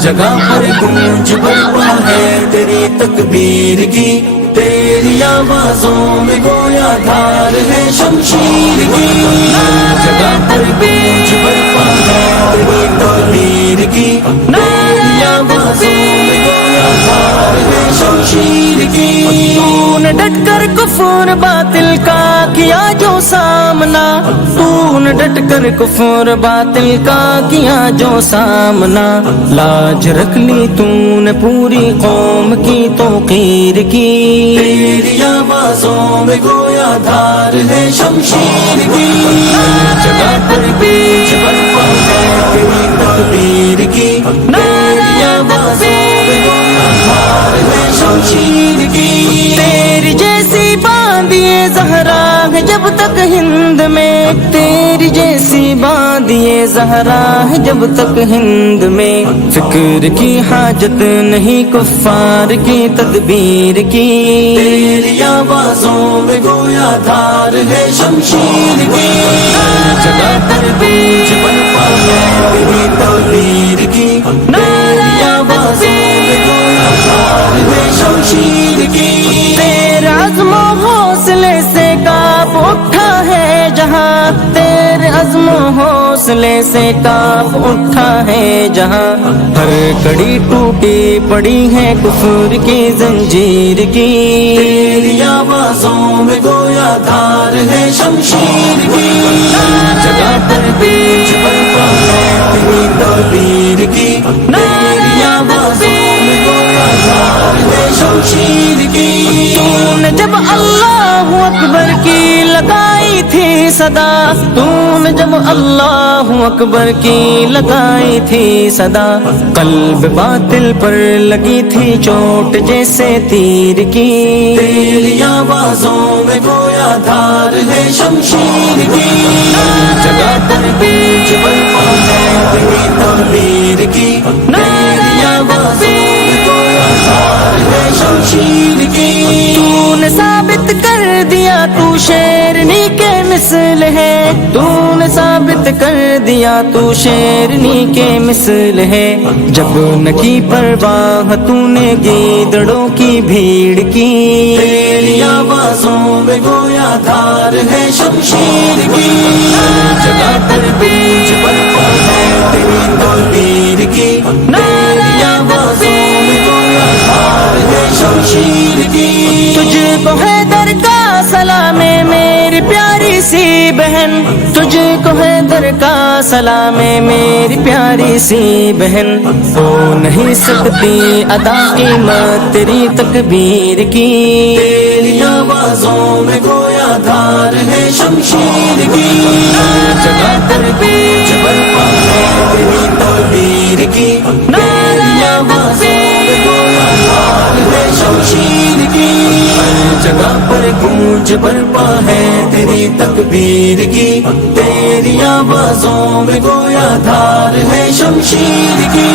جگہ پر گونج برپا ہے تیری تکبیر کی، تیری آوازوں میں گویا دھار ہے شمشیر کی، ہر جگہ پر گونج برپا ہے تیری تکبیر کی، تیری آوازوں میں گویا دھار ہے شمشیر کی۔ تو نے ڈٹ کر کفر باطل کا کیا جو سامنا، تو نے ڈٹ کر کفر باطل کا کیا جو سامنا، لاج رکھ لی تو نے پوری قوم کی توقیر کی، تیری آوازوں میں گویا دھار ہے شمشیر کی، ہر جگہ پر گونج برپا ہے تیری تکبیر کی، تیری آوازوں میں گویا دھار ہے شمشیر کی۔ تیری جیسی باندیے زہرا ہے جب تک ہند میں، تیری جیسی باندیے زہرا ہے جب تک ہند میں، فکر کی حاجت نہیں کفار کی تدبیر کی، تیری آوازوں میں گویا دھار ہے شمشیر کی، ہر جگہ پر گونج برپا ہے تیری تکبیر کی، تیری آوازوں میں گویا دھار ہے شمشیر کی۔ تیرے عزم و حوصلے سے کانپ اٹھا ہے جہاں، تیرے عزم و حوصلے سے کانپ اٹھا ہے جہاں، ہر کڑی ٹوٹی پڑی ہے کفر کی زنجیر کی، تیری آوازوں میں گویا دھار ہے شمشیر کی، ہر جگہ پر گونج برپا ہے تیری تکبیر کی، تیری آوازوں میں گویا دھار ہے شمشیر کی۔ تو نے جب اللہ اکبر کی لگائی تھی صدا، تو نے جب اللہ اکبر کی لگائی تھی صدا، قلب باطل پر لگی تھی چوٹ جیسے تیر کی، تیری آوازوں میں گویا دھار ہے شمشیر کی، ہر جگہ پر گونج برپا ہے تیری تکبیر کی، تیری آوازوں میں گویا دھار ہے شمشیر کی۔ تو نے ثابت کر دیا تو شیرنی کے مثل ہے، تو نے ثابت کر دیا تو شیرنی کے مثل ہے، جب نہ کی پرواہ تو نے گیدڑوں کی بھیڑ کی، تیری آوازوں میں گویا دھار ہے شمشیر کی، ہر جگہ پر گونج برپا ہے تیری تکبیر کی، تیری آوازوں میں گویا دھار ہے شمشیر کی۔ تجھ کو حیدر کا سلام ہے میری پیاری سی بہن، تجھ کو حیدر کا سلام ہے میری پیاری سی بہن، ہو نہیں سکتی ادا قیمت تیری تکبیر کی، تیری آوازوں میں گویا دھار ہے شمشیر کی، ہر جگہ پر گونج برپا ہے تیری تکبیر کی، تیری آوازوں میں گویا دھار ہے شمشیر کی، ہر جگہ پر گونج برپا ہے تیری تکبیر کی، تیری آوازوں میں گویا دھار ہے شمشیر کی۔